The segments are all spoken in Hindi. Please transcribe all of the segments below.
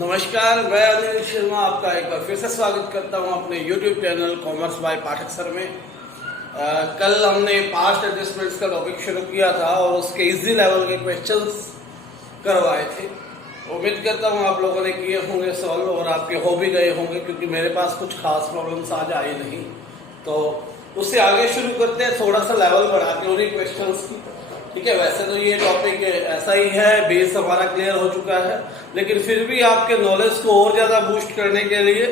नमस्कार, मैं अनिल शर्मा आपका एक बार फिर से स्वागत करता हूं अपने YouTube channel commerce by Pathak sir में। कल हमने पास्ट एडजस्टमेंट्स का टॉपिक शुरू किया था और उसके इजी लेवल के क्वेश्चंस करवाए थे। उम्मीद करता हूं आप लोगों ने किए होंगे सॉल्व और आपके हो भी गए होंगे, क्योंकि मेरे पास कुछ खास प्रॉब्लम्स आज आई नहीं। तो उससे आगे शुरू करते हैं, थोड़ा सा लेवल बढ़ा के उन्हीं क्वेश्चंस की। ठीक है, वैसे तो ये टॉपिक ऐसा ही है, बेस हमारा क्लियर हो चुका है, लेकिन फिर भी आपके नॉलेज को और ज्यादा बूस्ट करने के लिए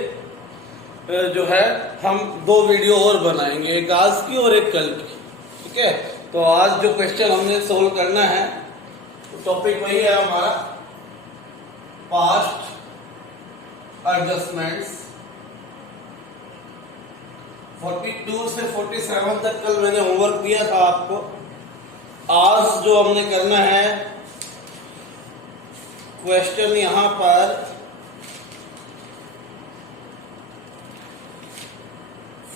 जो है हम दो वीडियो और बनाएंगे, एक आज की और एक कल की। ठीक है, तो आज जो क्वेश्चन हमने सोल्व करना है टॉपिक वही है हमारा पास्ट एडजस्टमेंट्स। 42 से 47 तक कल मैंने होमवर्क दिया था आपको। आज जो हमने करना है क्वेश्चन यहां पर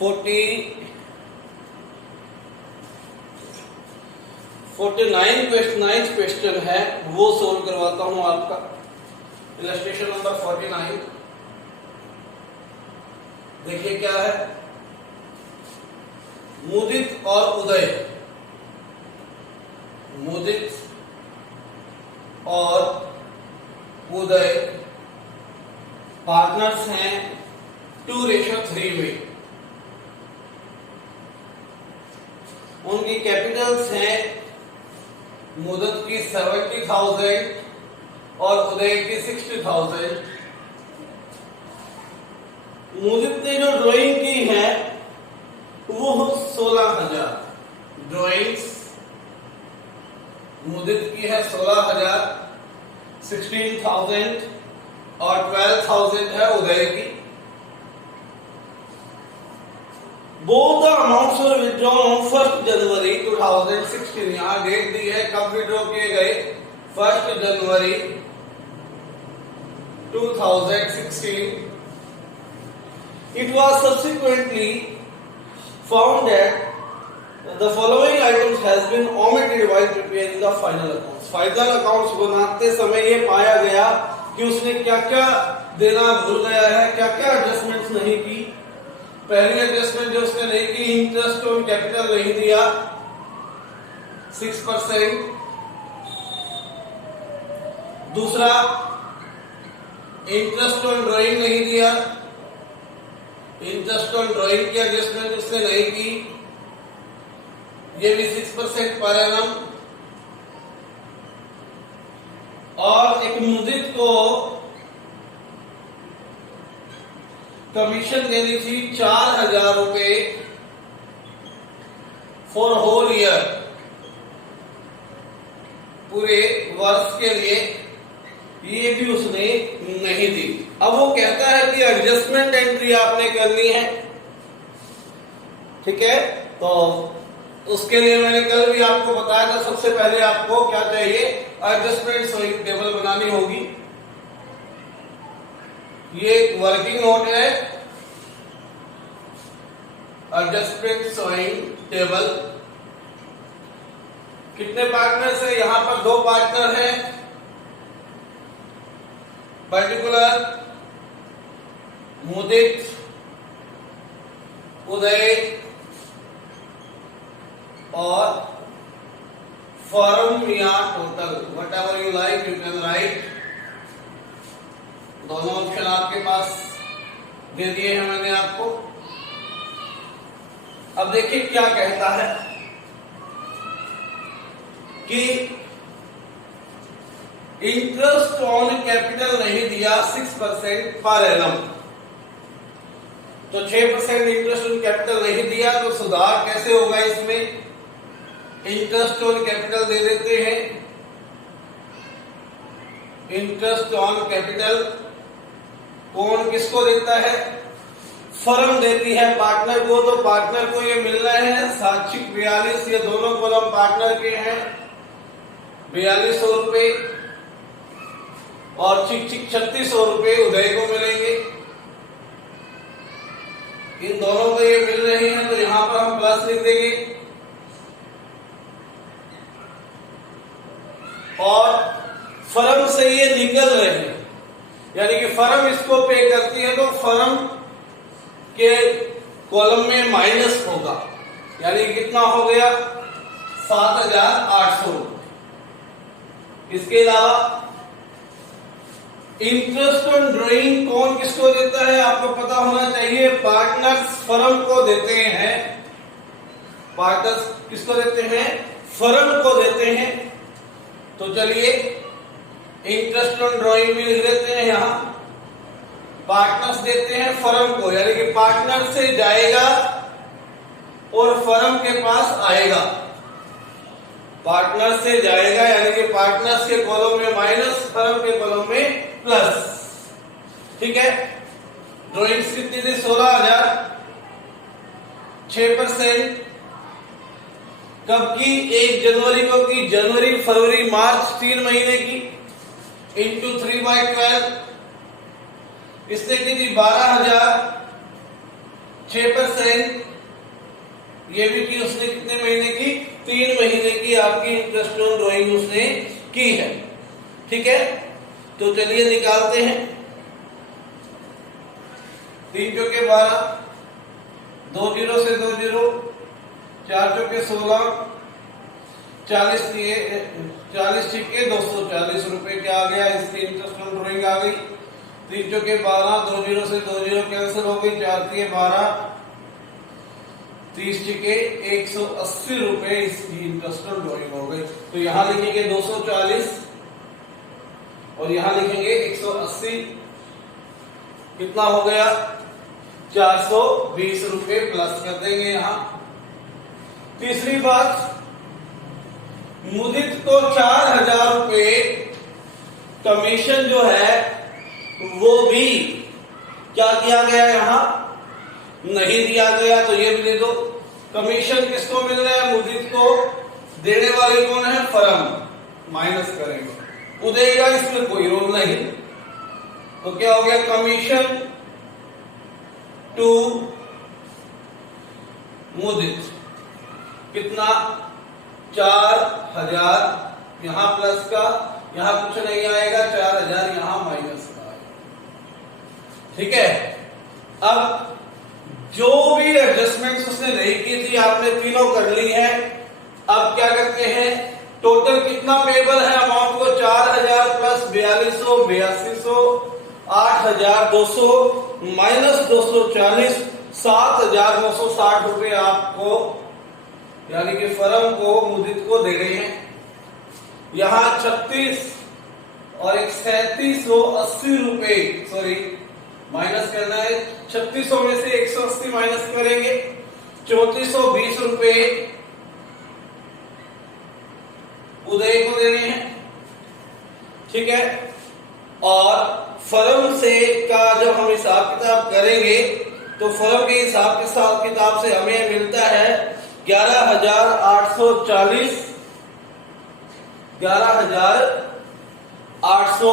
49th क्वेश्चन है, वो सोल्व करवाता हूं आपका। इलस्ट्रेशन नंबर 49 देखिए क्या है। मुदित और उदय, मुदित और उदय पार्टनर्स हैं 2:3 में। उनकी कैपिटल्स हैं मुदित की 70,000 और उदय की 60,000। मुदित ने जो ड्राइंग की है वो 16,000 ड्राइंग्स मुदित की है 16,000, 16,000 और 12,000 है उदय की। Both the amounts were withdrawn on 1 जनवरी 2016। यहां डेट दी है कब विथड्रॉ किए गए, 1 जनवरी 2016। It was subsequently found that the following items has been omitted while preparing the final accounts. Final accounts बनाते समय ये पाया गया कि उसने क्या क्या देना भूल गया है, क्या क्या एडजस्टमेंट्स नहीं की। पहली एडजस्टमेंट जो उसने नहीं की, इंटरेस्ट ऑन कैपिटल नहीं दिया 6%। दूसरा, इंटरेस्ट ऑन ड्राइंग नहीं दिया, इंटरेस्ट ऑन ड्राइंग की एडजस्टमेंट उसने नहीं की, ये भी 6% पर एनम। और एक मुदित को कमीशन देनी थी 4,000 रुपए फॉर होल ईयर, पूरे वर्ष के लिए, ये भी उसने नहीं दी। अब वो कहता है कि एडजस्टमेंट एंट्री आपने करनी है। ठीक है, तो उसके लिए मैंने कल भी आपको बताया था, सबसे पहले आपको क्या चाहिए, एडजस्टमेंट सोइंग टेबल बनानी होगी। ये एक वर्किंग नोट है, एडजस्टमेंट सोइंग टेबल। कितने पार्टनर्स है, यहां पर 2 पार्टनर हैं, पर्टिकुलर मुदित उदय और फर्म या total, what ever you like you can write. दोनों ऑप्शन आपके पास दे दिए हैं मैंने आपको। अब देखिए क्या कहता है कि इंटरेस्ट ऑन कैपिटल नहीं दिया 6% पर एनम, तो 6% इंटरेस्ट ऑन कैपिटल नहीं दिया, तो सुधार कैसे होगा इसमें। इंटरेस्ट ऑन कैपिटल दे देते हैं, इंटरेस्ट ऑन कैपिटल कौन किसको देता है, फर्म देती है पार्टनर को। तो पार्टनर को ये मिल रहे हैं साक्षिक 42, ये दोनों कॉलम पार्टनर के हैं, 4200 रुपए, और चिक 3600 रुपए उदय को मिलेंगे। इन दोनों को ये मिल रहे हैं, तो यहां पर हम प्लस लिख देंगे। और फर्म से ये निकल रहे हैं, यानी कि फर्म इसको पे करती है तो फर्म के कॉलम में माइनस होगा, यानी कितना हो गया 7,800 रुपये। इसके अलावा इंटरेस्ट ऑन ड्राइंग कौन किसको देता है आपको पता होना चाहिए। पार्टनर्स फर्म को देते हैं, पार्टनर्स किसको देते हैं, फर्म को देते हैं। तो चलिए इंटरेस्ट ऑन ड्राइंग भी लिख देते हैं, यहां पार्टनर्स देते हैं फर्म को, यानी कि पार्टनर से जाएगा और फर्म के पास आएगा। पार्टनर से जाएगा यानी कि पार्टनर्स के कॉलम में माइनस, फर्म के कॉलम में प्लस। ठीक है, ड्राइंग्स कितनी थी 16,000, 6% कब की, 1 जनवरी को की, जनवरी फरवरी मार्च 3 महीने की, इंटू 3/12। इसने की थी 12,000, 6%, ये भी की उसने कितने महीने की, 3 महीने की आपकी इंटरेस्ट ऑन ड्राइंग उसने की है। ठीक है, तो चलिए निकालते हैं। 3 चौके 12, 2 0 से 2 0, 4 चौके 16, 40 छिक्के 240 रुपए क्या आ गया, इसकी इंटरेस्ट ऑन ड्राइंग आ गई। 3 चौके 12, 2 0 से 2 0 कैंसिल हो गई, 4 3 12, 30 छिक्के 180 रुपए इसकी इंटरेस्ट ऑन ड्राइंग हो गई। तो यहां लिखेंगे 240 और यहां लिखेंगे 180, कितना हो गया 420 रुपए प्लस कर देंगे यहां। तीसरी बात, मुदित को 4,000 रुपए कमीशन जो है वो भी क्या किया गया, यहां नहीं दिया गया, तो ये भी दे दो। कमीशन किसको मिल रहा है, मुदित को, देने वाले कौन है, फर्म, माइनस करेंगे, उदेगा इसमें कोई रोल नहीं। तो क्या हो गया, कमीशन टू मुदित कितना 4,000, यहां प्लस का, यहां कुछ नहीं आएगा, 4,000 यहां माइनस का आएगा। ठीक है, अब जो भी एडजस्टमेंट्स उसने नहीं की थी आपने तीनों कर ली है। अब क्या करते हैं, टोटल कितना पेबल है अमाउंट को, 4,000 प्लस 4,200, 8,200, 8,200 माइनस 240, 7,960 रुपए आपको यानी कि फर्म को, मुदित को दे रहे हैं। यहां 36 और 3780 रुपए, सॉरी माइनस करना है, 3600 में से 180 माइनस करेंगे, 3420 रुपए उदय को देने हैं। ठीक है, और फर्म से का जब हम हिसाब किताब करेंगे तो फर्म के हिसाब किताब से हमें मिलता है 11,840, 11,800,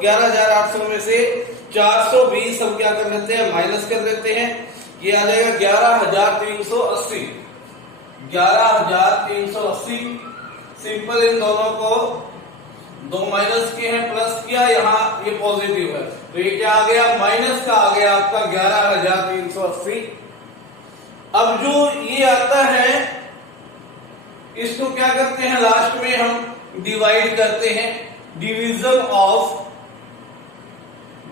11,800 में से 420 हम क्या कर लेते हैं, माइनस कर लेते हैं, ये आ जाएगा 11,380, 11,380। सिंपल इन दोनों को, 2 माइनस किए हैं, प्लस किया, यहाँ ये पॉजिटिव है, तो ये क्या आ गया, माइनस का आ गया आपका 11,380। अब जो ये आता है इसको क्या करते हैं, लास्ट में हम डिवाइड करते हैं, डिवीजन ऑफ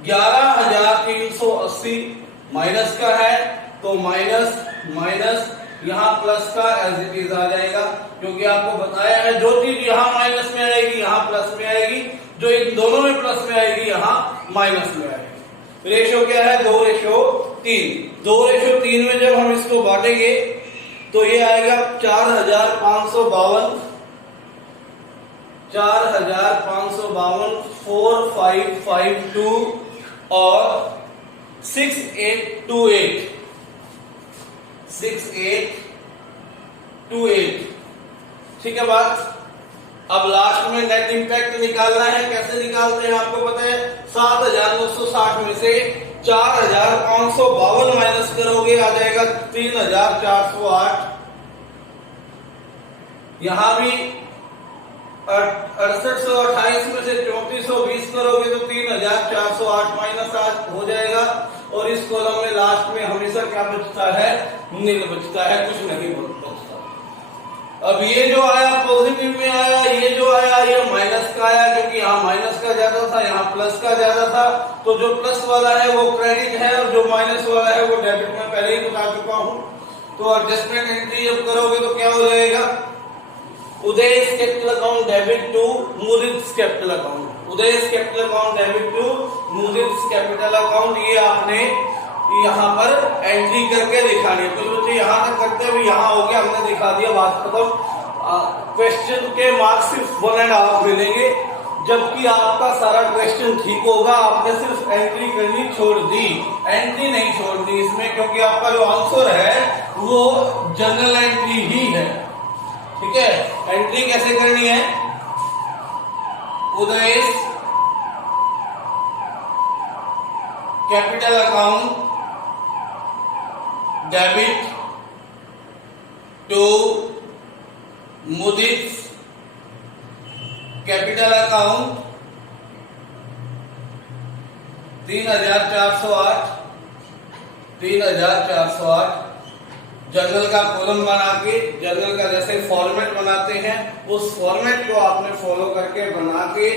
11,380 माइनस का है तो माइनस माइनस, यहां प्लस का एज इट इज आ जाएगा, क्योंकि आपको बताया है जो चीज यहां माइनस में आएगी यहां प्लस में आएगी, जो इन दोनों में प्लस में आएगी यहां माइनस में आएगी। रेशो क्या है, 2:3। 2:3 में जब हम इसको बांटेंगे तो ये आएगा 4,552, 4,552 और 6828, 6828। ठीक है बात। अब लास्ट में नेट इंपैक्ट निकालना है, कैसे निकालते हैं आपको पता है, 7,960 में से 4,552 माइनस करोगे आ जाएगा 3,408। यहां भी 6828 में से 3420 करोगे तो 3408 माइनस 8 हो जाएगा। और इस कॉलम में लास्ट में हमेशा क्या बचता है? नील बचता है, कुछ नहीं बचता। अब ये जो आया पॉजिटिव में आया, ये जो आया ये माइनस का आया, क्योंकि यहाँ माइनस का ज्यादा था, यहाँ प्लस का ज्यादा था। तो जो प्लस वाला है वो क्रेडिट है और जो माइनस वाला है वो डेबिट में पहले ही बता चुका हूं। तो एडजस्टमेंट एंट्री जब करोगे तो क्या हो जाएगा? Uday's capital account debit to Mudit's capital account, Uday's capital account debit to Mudit's capital account. ये आपने यहाँ पर एंट्री करके दिखानी है। कुछ बच्चे यहाँ तक करते हैं, यहाँ हो गया, हमने दिखा दिया, बात खत्म। क्वेश्चन के मार्क्स सिर्फ 1.5 मिलेंगे, जबकि आपका सारा क्वेश्चन ठीक होगा। आपने सिर्फ एंट्री करनी छोड़ दी, एंट्री नहीं छोड़ दी इसमें, क्योंकि आपका जो आंसर है वो जनरल एंट्री ही है। ठीक है, एंट्री कैसे करनी है? Uday's capital account debit to Mudit's capital account 3408 3408। Journal का कॉलम बना के, जनरल का जैसे फॉर्मेट बनाते हैं उस फॉर्मेट को आपने फॉलो करके बना के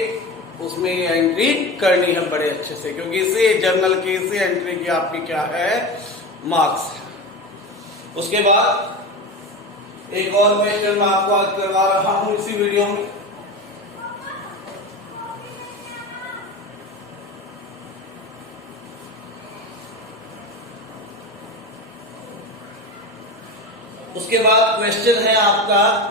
उसमें ये एंट्री करनी है बड़े अच्छे से, क्योंकि इसी जनरल की इसी एंट्री की आपकी क्या है? मार्क्स। उसके बाद एक और क्वेश्चन मैं आपको आज करवा रहा हूं इसी वीडियो में। उसके बाद क्वेश्चन है आपका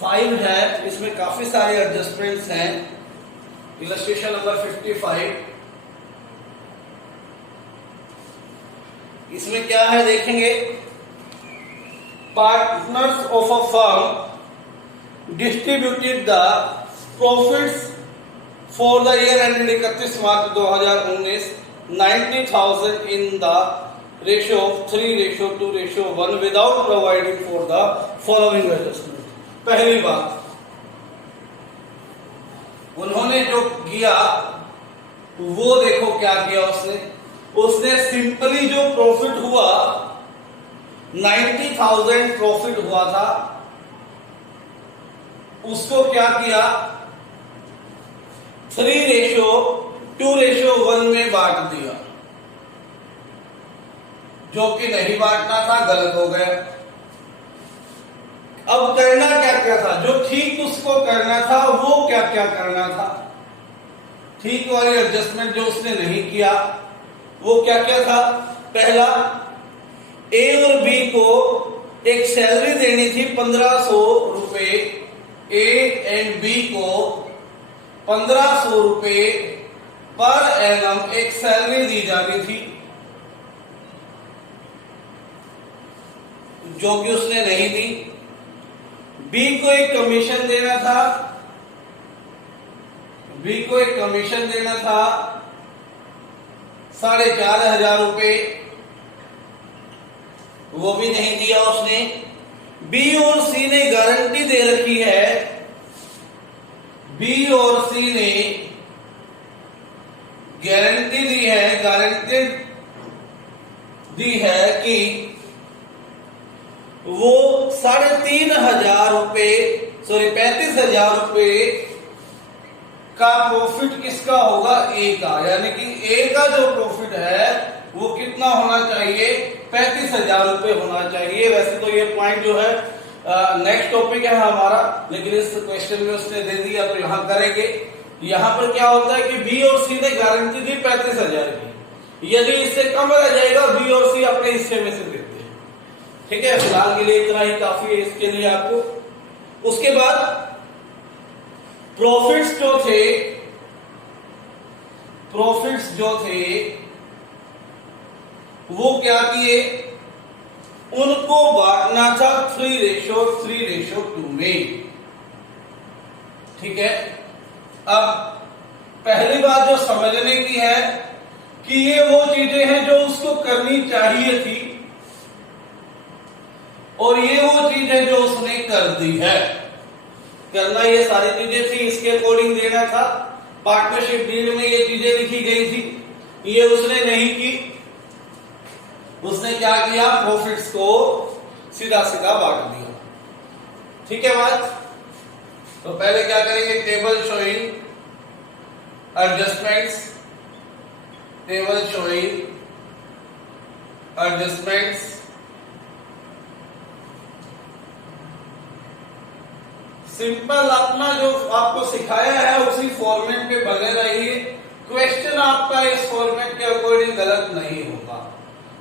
फाइव है, इसमें काफी सारे एडजस्टमेंट्स हैं। Illustration number 55। इसमें क्या है देखेंगे। Partners of a firm distributed the profits for the year ended 31 March 2019 90,000 in the ratio of 3:2:1 without providing for the following adjustment। पहली बात, उन्होंने जो किया वो देखो क्या किया उसने सिंपली जो प्रॉफिट हुआ 90,000 प्रॉफिट हुआ था, उसको क्या किया? 3:2:1 में बांट दिया, जो कि नहीं बांटना था, गलत हो गया। अब करना क्या क्या था? जो ठीक उसको करना था वो क्या क्या करना था? ठीक वाली एडजस्टमेंट जो उसने नहीं किया वो क्या क्या था? पहला, ए और बी को एक सैलरी देनी थी 1500 रुपए। ए एंड बी को 1500 रुपए पर एनम एक सैलरी दी जानी थी, जो कि उसने नहीं दी। बी को एक कमीशन देना था, बी को एक कमीशन देना था 4,500 रुपए, वो भी नहीं दिया उसने। बी और सी ने गारंटी दे रखी है, बी और सी ने गारंटी दी है, गारंटी दी है कि वो 3,500 रुपए 35,000 रुपए का प्रॉफिट किसका होगा? ए का। यानी कि ए का जो प्रॉफिट है वो कितना होना चाहिए? 35,000 रुपए होना चाहिए। वैसे तो ये पॉइंट जो है नेक्स्ट टॉपिक है हमारा, लेकिन इस क्वेश्चन में उसने दे दिया तो यहां करेंगे। यहां पर क्या होता है कि बी और सी ने गारंटी दी 35,000 की, यदि इससे कम रह जाएगा बी और सी अपने हिस्से में से देते हैं। ठीक है, फिलहाल के लिए इतना ही काफी है इसके लिए आपको। उसके बाद प्रॉफिट्स जो थे वो क्या किए? उनको बांटना था 3:2 में। ठीक है, अब पहली बात जो समझने की है कि ये वो चीजें हैं जो उसको करनी चाहिए थी और ये वो चीज है जो उसने कर दी है। करना ये सारी चीजें थी, इसके अकॉर्डिंग देना था। पार्टनरशिप डील में ये चीजें लिखी गई थी, ये उसने नहीं की। उसने क्या किया, प्रॉफिट्स को सीधा सीधा बांट दिया। ठीक है बात। तो पहले क्या करेंगे, table showing adjustments, table showing adjustments. Simple अपना जो आपको सिखाया है उसी फॉर्मेट पे बने रहिए। क्वेश्चन आपका इस फॉर्मेट के अकॉर्डिंग गलत नहीं होगा।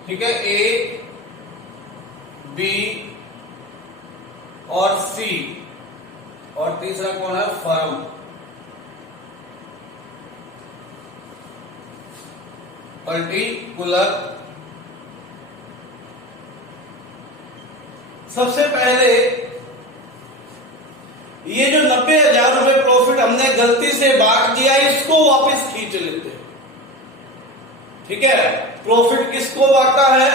ठीक है, ए, बी और सी और तीसरा कौन है, फर्म। पर्टिकुलर। सबसे पहले ये जो 90,000 रुपए प्रॉफिट हमने गलती से बांट दिया, इसको वापस खींच लेते हैं। ठीक है, प्रॉफिट किसको बांटा है,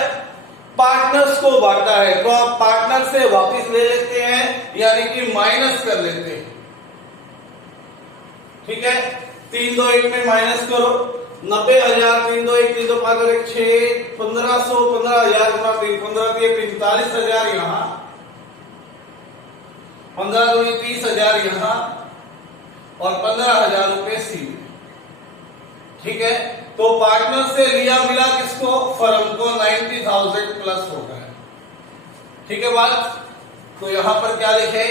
पार्टनर्स को बांटा है, तो आप पार्टनर से वापस ले लेते हैं, यानी कि माइनस कर लेते हैं। ठीक है, 3 2 1 में माइनस करो। 90,000 3 2 1 3 2 5 और 1 6 1500 15,000 गुना 3 15 दिए 45,000 यहां, 15 दूनी 30,000 यहां और 15,000 रुपए सी में। ठीक है, तो पार्टनर से लिया मिला किसको, फर्म को 90,000 प्लस हो गया। ठीक है बात। तो यहां पर क्या लिखे,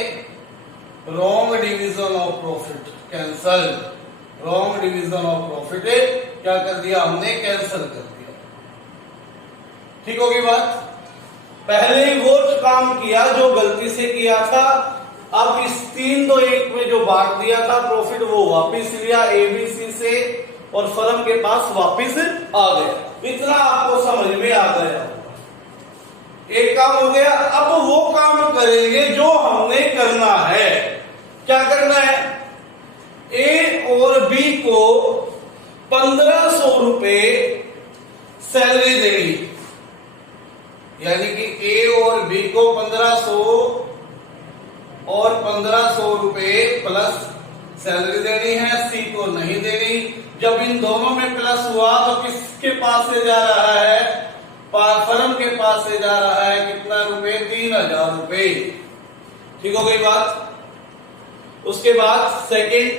wrong division of profit cancel. Wrong division of profit क्या कर दिया हमने, कैंसल कर दिया। ठीक होगी बात। पहले ही वो काम किया जो गलती से किया था। अब इस 3 2 1 में जो बांट दिया था प्रॉफिट, वो वापिस लिया एबीसी से और फर्म के पास वापिस आ गया। इतना आपको समझ में आ गया। एक काम हो गया। अब वो काम करेंगे जो हमने करना है। क्या करना है, ए और बी को 1500 रुपए सैलरी देनी, यानी कि ए और बी को 1500 और 1500 रुपए प्लस सैलरी देनी है, सी को नहीं देनी। जब इन दोनों में प्लस हुआ तो किसके पास से जा रहा है, फर्म के पास से जा रहा है कितना रुपए, 3,000 रुपए। ठीक हो गई बात। उसके बाद सेकंड,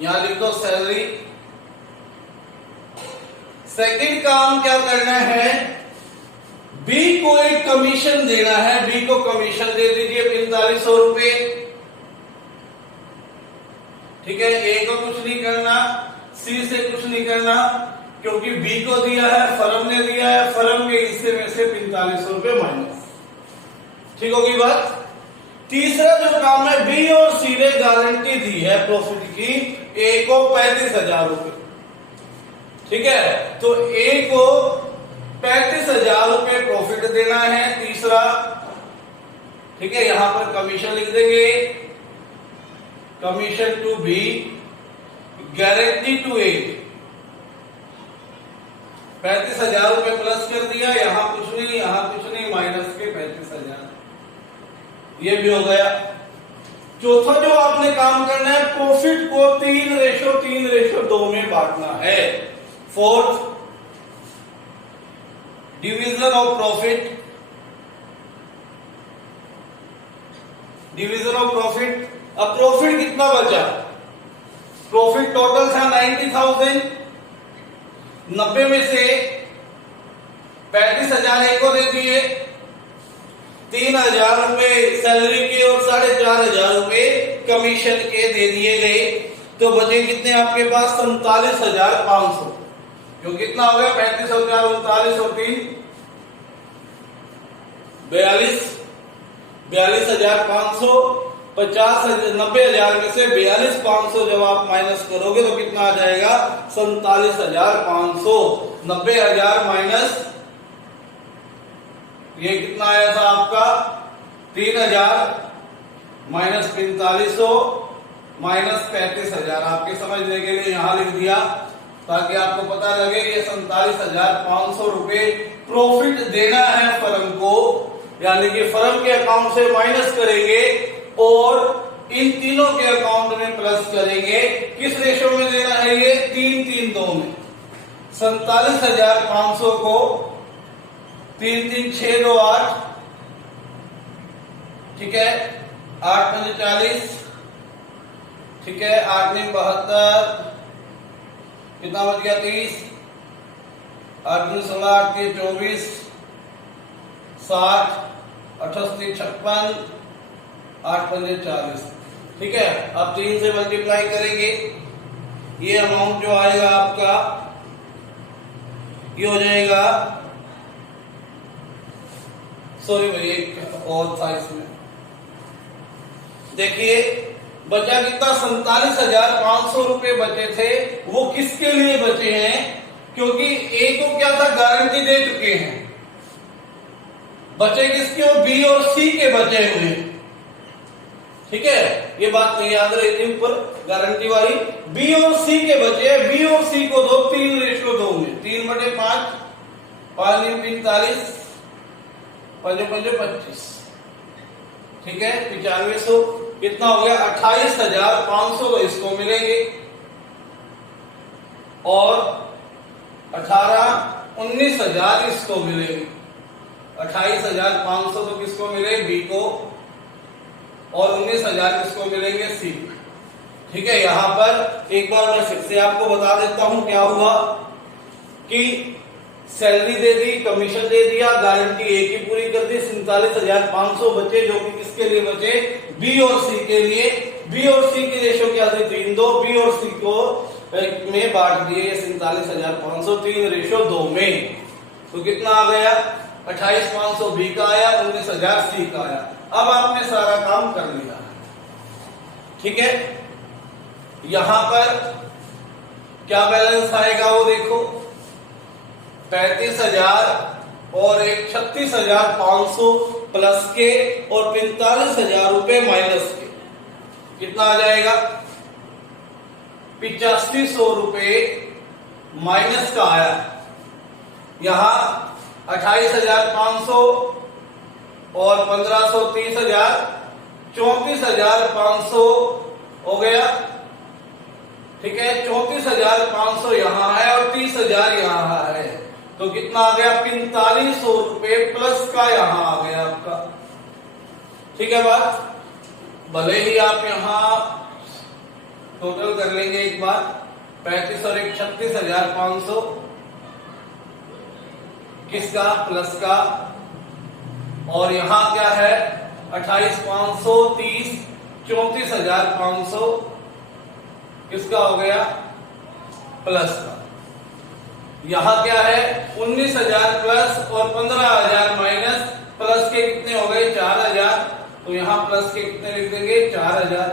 यहां लिख दो सैलरी। सेकंड काम क्या करना है, बी को एक कमीशन देना है। बी को कमीशन दे दीजिए 4500 रुपए। ठीक है, ए को कुछ नहीं करना, सी से कुछ नहीं करना, क्योंकि बी को दिया है, फर्म ने दिया है, फर्म के हिस्से में से 4500 रुपए माइनस। ठीक होगी बात। तीसरा जो काम है, बी और सी ने गारंटी दी है प्रॉफिट की, ए को 35,000 रुपए। ठीक है, तो ए को 35,000 रुपए प्रॉफिट देना है। तीसरा, ठीक है, यहां पर कमीशन लिख देंगे, commission to B, guarantee to A. 35,000 रुपए प्लस कर दिया, यहां कुछ नहीं, यहां कुछ नहीं, माइनस के 35,000। ये भी हो गया। चौथा जो आपने काम करना है, प्रॉफिट को 3:3:2 में बांटना है। Fourth, division of profit. Division of profit. अब प्रॉफिट कितना बचा, प्रॉफिट टोटल था 90,000, 90 में से 35,000 ए को दे दिए, 3,000 रुपए सैलरी के और 4,500 रुपए कमीशन के दे दिए गए। तो बचे कितने आपके पास, 47,500। जो कितना हो गया, 35,000 39 और 3 42,500। 90,000 में से 42,500 जब आप माइनस करोगे तो कितना आ जाएगा, 47,500। 90,000 माइनस ये कितना आया था आपका, 3,000 माइनस 4500 माइनस 35,000। आपके समझने के लिए यहाँ लिख दिया ताकि आपको पता लगे कि 47,500 रुपए प्रॉफिट देना है फर्म को, यानी कि फर्म के अकाउंट से माइनस करेंगे और इन तीनों के अकाउंट में प्लस करेंगे। किस रेशो में देना है ये? 3-3-2 में। 47,500 को 3-3-6-2-8, ठीक है, 8-5-40, ठीक है, 8-9-72, कितना बच गया? 30, 8-9-16, 8-3-24, 60, 88-56, 8-5-40, ठीक है। अब 3 से मल्टीप्लाई करेंगे, ये अमाउंट जो आएगा आपका ये हो जाएगा, सॉरी भाई एक और था इसमें, देखिए बचा कितना? 47,500 रुपए बचे थे। वो किसके लिए बचे हैं? क्योंकि ए को क्या था? गारंटी दे चुके हैं। बचे किसके? बी और सी के बचे हुए, ठीक है। ये बात नहीं याद रही थी ऊपर गारंटी वाली। बी और सी के बचे, बी और सी को दो 3:2 में, 3/5, 5-3-45, 5-5-25, ठीक है, 9500। कितना हो गया? 28,500 तो इसको मिलेंगे और 19,000 इसको मिलेंगे। 28,500 तो किसको मिले? बी को, और 19,000 किसको मिलेंगे? सी। ठीक है, यहां पर एक बार मैं फिर से आपको बता देता हूं क्या हुआ कि सैलरी दे दी, कमीशन दे दिया, गारंटी ए की पूरी कर दी, 47,500 बचे, जो कि किसके लिए बचे? बी और सी के लिए। बी और सी की रेशो क्या थी? 3-2। बी और सी को में बांट दिए 47,500 3:2 में। तो कितना आ गया? 28,500 बी का आया, 19,000 सी का आया। अब आपने सारा काम कर लिया, ठीक है। यहां पर क्या बैलेंस आएगा वो देखो, 35,000 और एक 36,500 प्लस के और 45,000 रुपए माइनस के। कितना आ जाएगा? 8500 रुपए माइनस का आया। यहां 28,500 और 1500 30,000, 34,500 हो गया, ठीक है। 34,500 यहां है और 30,000 यहां है, तो कितना आ गया? 4500 रुपए प्लस का यहां आ गया आपका, ठीक है बात। भले ही आप यहां टोटल कर लेंगे एक बार, 35 और एक 36,500 किसका? प्लस का। और यहां क्या है? 28,500 30, 34,500 किसका हो गया? प्लस का। यहां क्या है? 19,000 प्लस और 15,000 माइनस, प्लस के कितने हो गए? 4,000। तो यहां प्लस के कितने लिख देंगे? 4,000।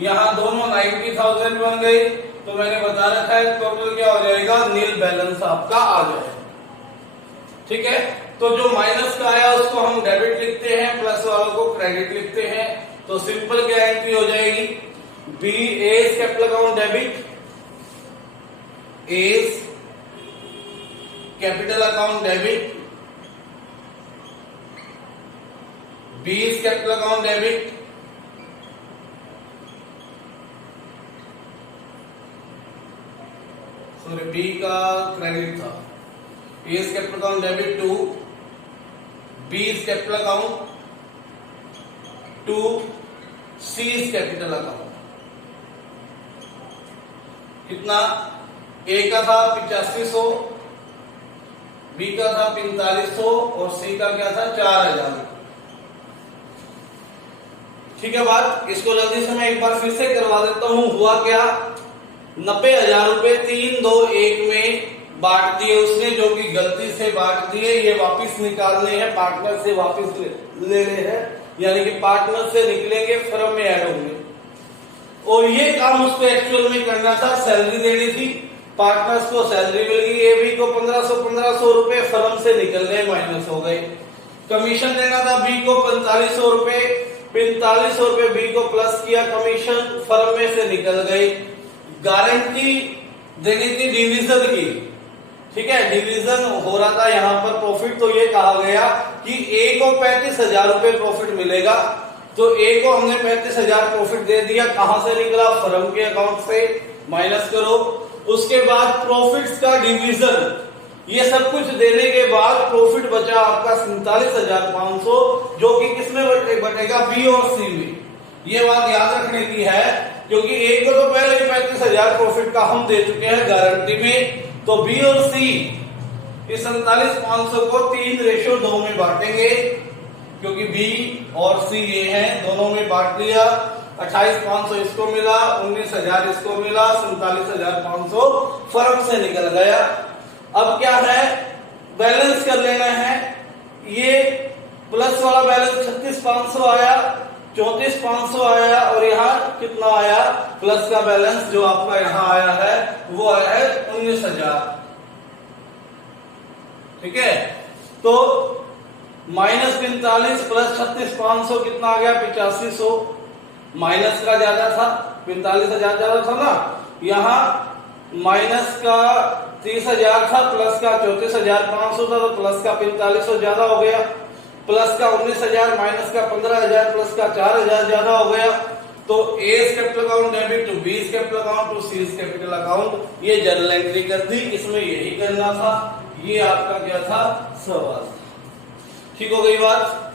यहां दोनों 90,000 बन गए, तो मैंने बता रखा है टोटल क्या हो जाएगा? नील बैलेंस आपका आ जाएगा, ठीक है। तो जो माइनस का आया उसको हम डेबिट लिखते हैं, प्लस वालों को क्रेडिट लिखते हैं। तो सिंपल क्या एंट्री हो जाएगी? B as capital account debit, as capital account debit, B is capital account debit, sorry B का क्रेडिट था, A is capital account debit to B is capital account to C is capital account. कितना? ए का था 8500, बी का था 4500 और सी का क्या था? 4,000, ठीक है बात। इसको जल्दी से मैं एक बार फिर से करवा देता हूं। हुआ क्या? 90,000 रुपए 3-2-1 में बांट दिए उसने, जो कि गलती से बांट दिए। ये वापस निकालने हैं, पार्टनर से वापस लेने हैं, यानी कि पार्टनर से निकलेंगे, फर्म में ऐड होंगे। और ये काम उसको एक्चुअल में करना था, सैलरी देनी थी, पार्टनर्स को सैलरी मिल गई, एबी को 1500 रुपए फर्म से निकल गए, माइनस हो गए। कमीशन देना था बी को 4500 रुपए, 45 रुपए बी को प्लस किया कमीशन, फर्म में से निकल गई। गारंटी देनी थी डिवीजन की, ठीक है, डिवीजन हो रहा था यहाँ पर प्रॉफिट, तो ये कहा गया कि ए को 35,000 रुपए प्रॉफिट मिलेगा, तो ए को हमने 35,000 प्रॉफिट दे दिया। कहां से निकला? फर्म के अकाउंट से, माइनस करो। उसके बाद प्रॉफिट्स का डिवीजन, ये सब कुछ देने के बाद प्रॉफिट बचा आपका 47,500, जो कि किसमें बटेगा? बी और सी में। ये बात याद रखने की है, क्योंकि ए को तो पहले ही 35,000 प्रॉफिट का हम दे चुके हैं गारंटी में, तो बी और सी इस 47,500 को 3:2 में बांटेंगे, क्योंकि बी और सी ये हैं, दोनों में बांट लिया। 28,500 इसको मिला, 19,000 इसको मिला, 47,500 फर्म से निकल गया। अब क्या है? बैलेंस कर लेना है। ये प्लस वाला बैलेंस 36,500 आया, 34,500 आया, और यहाँ कितना आया? प्लस का बैलेंस जो आपका यहाँ आया है वो आया है 19,000, ठीक है। तो -45 प्लस 36,500 कितना आ गया? 8500। माइनस का ज्यादा था, 45,000 ज्यादा था ना, यहाँ माइनस का 30,000 था, प्लस का 34,500 था, तो प्लस का 4500 ज्यादा हो गया, प्लस का 19,000, माइनस का 15,000, प्लस का 4,000 ज्यादा हो गया। तो A capital account debit to B capital account to C capital account, ये जर्नल एंट्री कर दी। इसमें यही करना था, ये आपका क्या था? सवाल। ठीक हो गई बात?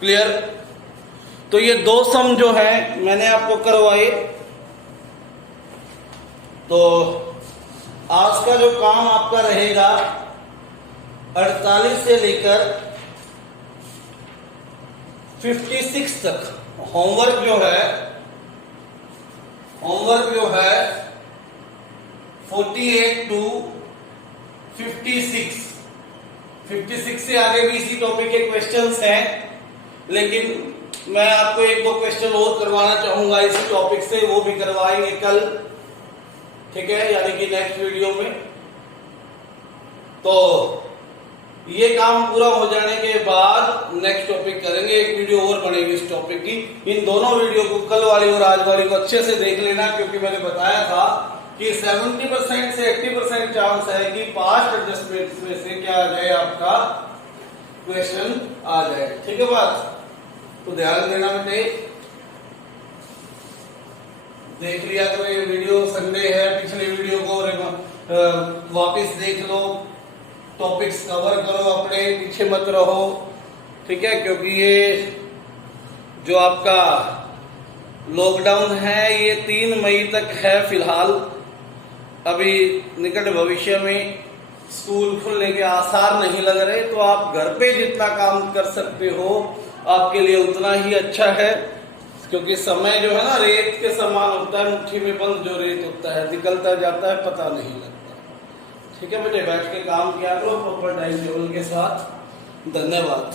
क्लियर? तो ये दो सम जो है मैंने आपको करवाए। तो आज का जो काम आपका रहेगा 48 से लेकर 56 तक होमवर्क जो है 48 टू 56। 56 से आगे भी इसी टॉपिक के क्वेश्चंस हैं, लेकिन मैं आपको एक दो क्वेश्चन और करवाना चाहूंगा इसी टॉपिक से, वो भी करवाएंगे कल, ठीक है, यानी कि नेक्स्ट वीडियो में। तो ये काम पूरा हो जाने के बाद नेक्स्ट टॉपिक करेंगे, एक वीडियो और बनेगी इस टॉपिक की। इन दोनों वीडियो को, कल वाली और आज वाली को अच्छे से देख लेना, क्योंकि मैंने बताया था कि 70% से 80% चांस है कि पास्ट एडजस्टमेंट में से क्या आ जाए? आपका क्वेश्चन आ जाए। ठीक है बात? तो ध्यान देना बेटे, देख लिया करो ये वीडियो, संडे है, पिछले वीडियो को वापस देख लो, टॉपिक्स कवर करो अपने, पीछे मत रहो, ठीक है, क्योंकि ये जो आपका लॉकडाउन है ये 3 मई तक है फिलहाल। अभी निकट भविष्य में स्कूल खुलने के आसार नहीं लग रहे, तो आप घर पे जितना काम कर सकते हो आपके लिए उतना ही अच्छा है, क्योंकि समय जो है ना रेत के समान होता है, मुट्ठी में बंद जो रेत होता है निकलता जाता है, पता नहीं लगता। ठीक है बेटे, बैठ के काम किया करो प्रॉपर टाइम टेबल के साथ। धन्यवाद।